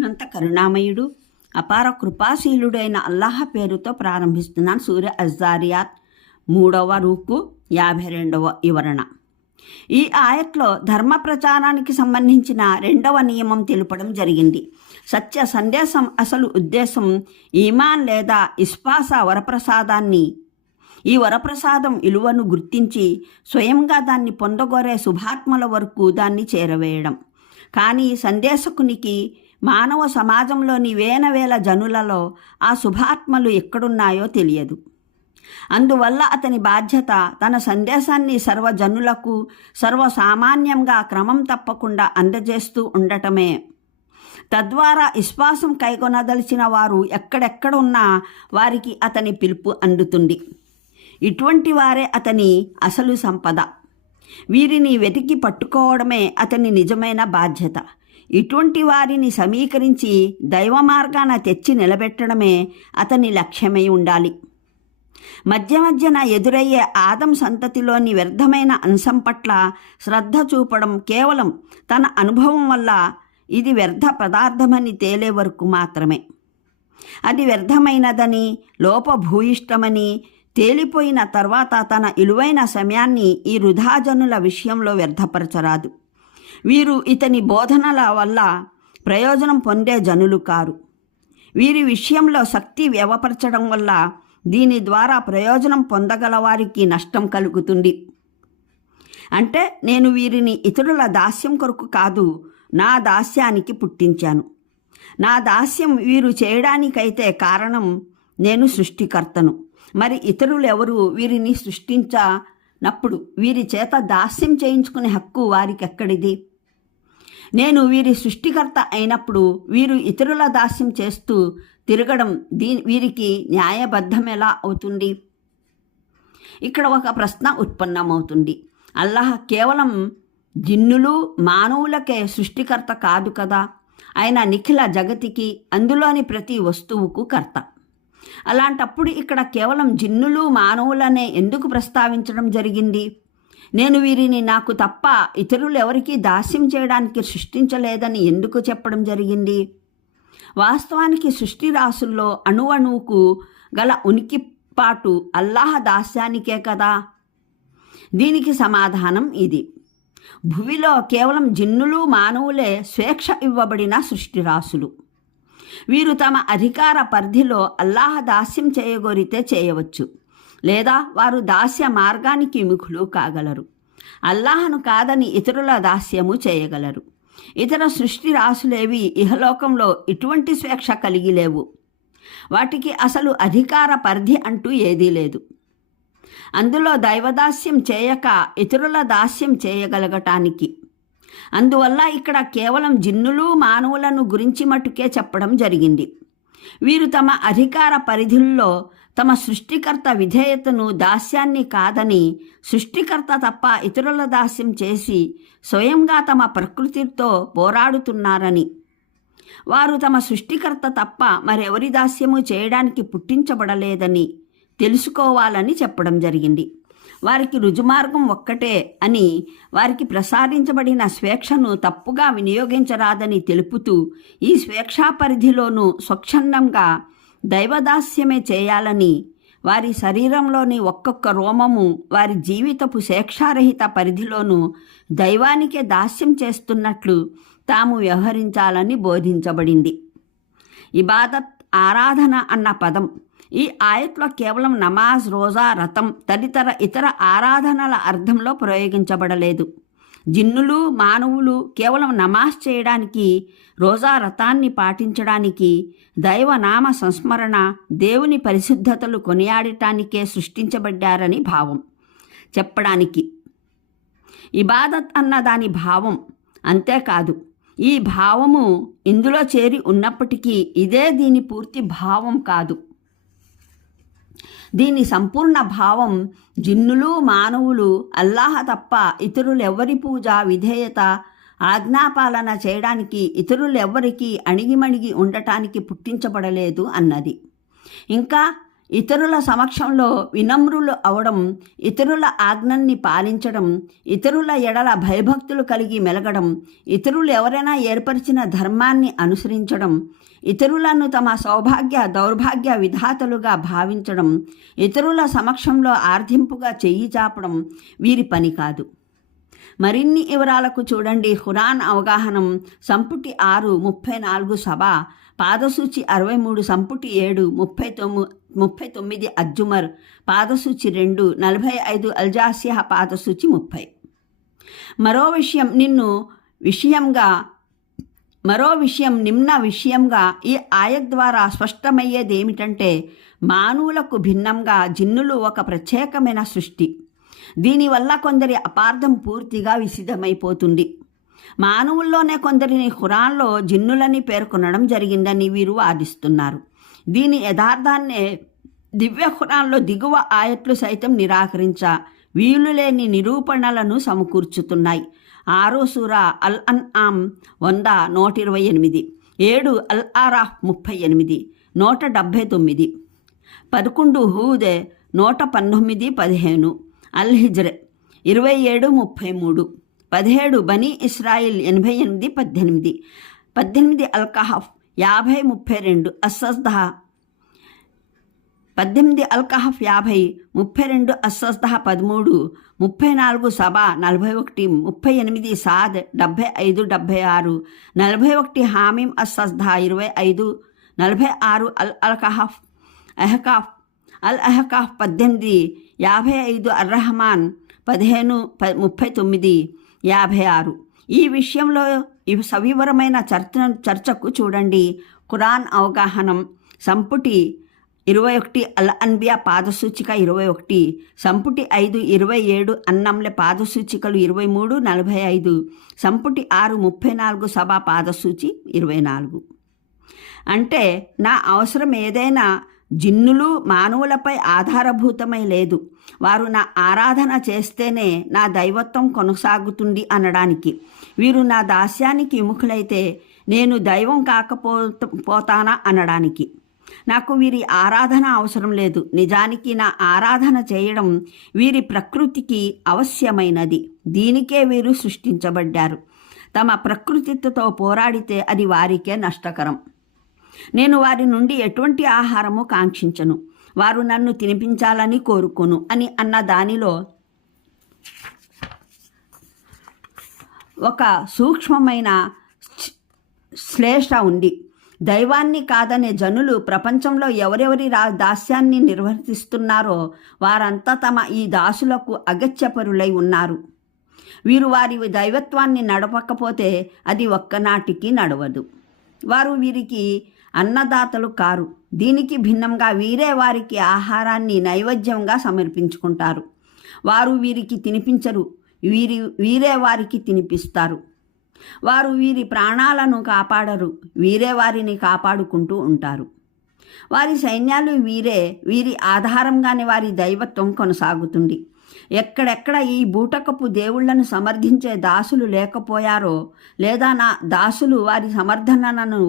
అనంత కరుణామయుడు అపార కృపాశీలుడైన అల్లాహ్ పేరుతో ప్రారంభిస్తున్నాను. సూర్య అజ్జారియాత్ 3వ రూకు 52వ వివరణ. ఈ ఆయట్లో ధర్మ ప్రచారానికి సంబంధించిన 2వ నియమం తెలుపడం జరిగింది. సత్య సందేశం అసలు ఉద్దేశం ఈమాన్ లేదా ఇస్పాస వరప్రసాదాన్ని, ఈ వరప్రసాదం విలువను గుర్తించి స్వయంగా దాన్ని పొందగోరే శుభాత్మల వరకు దాన్ని చేరవేయడం. కానీ సందేశకునికి మానవ సమాజంలోని వేల జనులలో ఆ శుభాత్మలు ఎక్కడున్నాయో తెలియదు. అందువల్ల అతని బాధ్యత తన సందేశాన్ని సర్వజనులకు సర్వసామాన్యంగా క్రమం తప్పకుండా అందజేస్తూ ఉండటమే. తద్వారా విశ్వాసం కైగొనదలిచిన వారు ఎక్కడెక్కడ ఉన్నా వారికి అతని పిలుపు అందుతుంది. ఇటువంటి వారే అతని అసలు సంపద. వీరిని వెతికి పట్టుకోవడమే అతని నిజమైన బాధ్యత. ఇటువంటి వారిని సమీకరించి దైవ మార్గాన తెచ్చి నిలబెట్టడమే అతని లక్ష్యమై ఉండాలి. మధ్యన ఎదురయ్యే ఆదం సంతతిలోని వ్యర్థమైన అంశం పట్ల శ్రద్ధ చూపడం కేవలం తన అనుభవం వల్ల ఇది వ్యర్థ పదార్థమని తేలే వరకు మాత్రమే. అది వ్యర్థమైనదని, లోపభూయిష్టమని తేలిపోయిన తర్వాత తన విలువైన సమయాన్ని ఈ వృధాజనుల విషయంలో వ్యర్థపరచరాదు. వీరు ఇతని బోధనల వల్ల ప్రయోజనం పొందే జనులు కారు. వీరి విషయంలో శక్తి వ్యవపరచడం వల్ల దీని ద్వారా ప్రయోజనం పొందగల వారికి నష్టం కలుగుతుంది. అంటే నేను వీరిని ఇతరుల దాస్యం కొరకు కాదు, నా దాస్యానికి పుట్టించాను. నా దాస్యం వీరు చేయడానికైతే కారణం నేను సృష్టికర్తను. మరి ఇతరులు ఎవరు వీరిని సృష్టించనప్పుడు వీరి చేత దాస్యం చేయించుకునే హక్కు వారికి ఎక్కడిది? నేను వీరి సృష్టికర్త అయినప్పుడు వీరు ఇతరుల దాస్యం చేస్తూ తిరగడం వీరికి న్యాయబద్ధమెలా అవుతుంది? ఇక్కడ ఒక ప్రశ్న ఉత్పన్నమవుతుంది. అల్లాహ్ కేవలం జిన్నులు మానవులకే సృష్టికర్త కాదు కదా, ఆయన నిఖిల జగతికి, అందులోని ప్రతి వస్తువుకు కర్త. అలాంటప్పుడు ఇక్కడ కేవలం జిన్నులు మానవులనే ఎందుకు ప్రస్తావించడం జరిగింది? నేను వీరిని నాకు తప్ప ఇతరులు ఎవరికీ దాస్యం చేయడానికి సృష్టించలేదని ఎందుకు చెప్పడం జరిగింది? వాస్తవానికి సృష్టి రాసుల్లో అణువణువుకు గల ఉనికిపాటు అల్లాహ్ దాస్యానికే కదా. దీనికి సమాధానం ఇది. భువిలో కేవలం జిన్నులు మానవులే స్వేచ్ఛ ఇవ్వబడిన సృష్టి రాసులు. వీరు తమ అధికార పరిధిలో అల్లాహ్ దాస్యం చేయగోరితే చేయవచ్చు, లేదా వారు దాస్య మార్గానికి విముఖులు కాగలరు. అల్లాహను కాదని ఇతరుల దాస్యము చేయగలరు. ఇతర సృష్టి రాసులేవి ఇహలోకంలో ఇటువంటి స్వేచ్ఛ కలిగి లేవు. వాటికి అసలు అధికార పరిధి అంటూ ఏదీ లేదు. అందులో దైవదాస్యం చేయక ఇతరుల దాస్యం చేయగలగటానికి. అందువల్ల ఇక్కడ కేవలం జిన్నులు మానవులను గురించి మటుకే చెప్పడం జరిగింది. వీరు తమ అధికార పరిధుల్లో తమ సృష్టికర్త విధేయతను, దాస్యాన్ని కాదని సృష్టికర్త తప్ప ఇతరుల దాస్యం చేసి స్వయంగా తమ ప్రకృతితో పోరాడుతున్నారని, వారు తమ సృష్టికర్త తప్ప మరెవరి దాస్యము చేయడానికి పుట్టించబడలేదని తెలుసుకోవాలని చెప్పడం జరిగింది. వారికి రుజుమార్గం ఒక్కటే అని, వారికి ప్రసాదించబడిన స్వేచ్ఛను తప్పుగా వినియోగించరాదని తెలుపుతూ ఈ స్వేచ్ఛా పరిధిలోనూ స్వచ్ఛందంగా దైవదాస్యమే చేయాలని, వారి శరీరంలోని ఒక్కొక్క రోమము వారి జీవితపు స్వేచ్ఛారహిత పరిధిలోనూ దైవానికే దాస్యం చేస్తున్నట్లు తాము వ్యవహరించాలని బోధించబడింది. ఇబాదత్, ఆరాధన అన్న పదం ఈ ఆయట్లో కేవలం నమాజ్, రోజా, రతం తదితర ఇతర ఆరాధనల అర్థంలో ప్రయోగించబడలేదు. జిన్నులు మానవులు కేవలం నమాజ్ చేయడానికి, రోజా రతాన్ని పాటించడానికి, దైవనామ సంస్మరణ, దేవుని పరిశుద్ధతలు కొనియాడటానికే సృష్టించబడ్డారని భావం చెప్పడానికి. ఇబాదత్ అన్న దాని భావం. అంతేకాదు, ఈ భావము ఇందులో చేరి ఉన్నప్పటికీ ఇదే దీని పూర్తి భావం కాదు. దీని సంపూర్ణ భావం జిన్నులు మానవులు అల్లాహ్ తప్ప ఇతరులెవ్వరి పూజ, విధేయత, ఆజ్ఞాపాలన చేయడానికి, ఇతరులెవ్వరికీ అణిగిమణిగి ఉండటానికి పుట్టించబడలేదు అన్నది. ఇంకా ఇతరుల సమక్షంలో వినమ్రులు అవడం, ఇతరుల ఆజ్ఞల్ని పాలించడం, ఇతరుల ఎడల భయభక్తులు కలిగి మెలగడం, ఇతరులు ఎవరైనా ఏర్పరిచిన ధర్మాన్ని అనుసరించడం, ఇతరులను తమ సౌభాగ్య దౌర్భాగ్య విధాతలుగా భావించడం, ఇతరుల సమక్షంలో ఆర్ధింపుగా చెయ్యి చాపడం వీరి పని కాదు. మరిన్ని వివరాలకు చూడండి ఖురాన్ అవగాహనం సంపుటి 6 34 సభ, పాదసూచి 63, సంపుటి 7 39 అజ్జుమర్, పాదసూచి 2 45 అల్జాసియా, పాదసూచి 30. మరో విషయం నిమ్న విషయంగా ఈ ఆయత్ ద్వారా స్పష్టమయ్యేదేమిటంటే, మానవులకు భిన్నంగా జిన్నులు ఒక ప్రత్యేకమైన సృష్టి. దీనివల్ల కొందరి అపార్థం పూర్తిగా విసిద్ధమైపోతుంది. మానవుల్లోనే కొందరిని ఖురాన్లో జిన్నులని పేర్కొనడం జరిగిందని వీరు వాదిస్తున్నారు. దీని యథార్థాన్నే దివ్య ఖురాన్లో దిగువ ఆయట్లు సైతం వీలులేని నిరూపణలను సమకూర్చుతున్నాయి. 6 సూరా అల్ అన్ఆమ్ 100 128, 7 అల్ ఆరాఫ్ 38 179, 11 హూద్ 119 15, అల్ హిజ్ర్ 27 33, 17 బనీ ఇస్రాయిల్ 88 18, 18 అల్ కహఫ్ 50 32, అస్సజ్దా 18 అల్ కహఫ్ 50 32, అస్సజ్దా 13, 34 సబా 41, 38 సాద్ 75 76, 41 హామీం అస్సజ్దా 25 46, అల్ కహఫ్ అల్ అహకాఫ్ 18 55, అర్రహమాన్ 15 39 56. ఈ విషయంలో సవివరమైన చర్చకు చూడండి ఖురాన్ అవగాహనం సంపుటి 21 అల్ అన్బియా పాదసూచిక 21, సంపుటి 5 27 అన్నమ్లె పాదసూచికలు 23 45, సంపుటి 6 34 సభా పాదసూచి 24. అంటే నా అవసరం ఏదైనా జిన్నులు మానవులపై ఆధారభూతమై లేదు. వారు నా ఆరాధన చేస్తేనే నా దైవత్వం కొనసాగుతుంది అనడానికి. వీరు నా దాస్యానికి విముఖులైతే నేను దైవం పోతానా అనడానికి. నాకు వీరి ఆరాధన అవసరం లేదు. నిజానికి నా ఆరాధన చేయడం వీరి ప్రకృతికి అవశ్యమైనది. దీనికే వీరు సృష్టించబడ్డారు. తమ ప్రకృతితో పోరాడితే అది వారికే నష్టకరం. నేను వారి నుండి ఎటువంటి ఆహారము కాంక్షించను. వారు నన్ను తినిపించాలని కోరుకోను అని అన్న దానిలో ఒక సూక్ష్మమైన శ్లేష ఉంది. దైవాన్ని కాదనే జనులు ప్రపంచంలో ఎవరెవరి దాస్యాన్ని నిర్వర్తిస్తున్నారో వారంతా తమ ఈ దాసులకు అగత్యపరులై ఉన్నారు. వీరు వారి దైవత్వాన్ని నడపకపోతే అది ఒక్కనాటికి నడవదు. వారు వీరికి అన్నదాతలు కారు. దీనికి భిన్నంగా వీరే వారికి ఆహారాన్ని నైవేద్యంగా సమర్పించుకుంటారు. వారు వీరికి తినిపించరు, వీరే వారికి తినిపిస్తారు. వారు వీరి ప్రాణాలను కాపాడరు, వీరే వారిని కాపాడుకుంటూ ఉంటారు. వారి సైన్యాలు వీరి ఆధారంగానే వారి దైవత్వం కొనసాగుతుంది. ఎక్కడెక్కడ ఈ బూటకపు దేవుళ్లను సమర్థించే దాసులు లేకపోయారో, లేదా నా దాసులు వారి సమర్థనను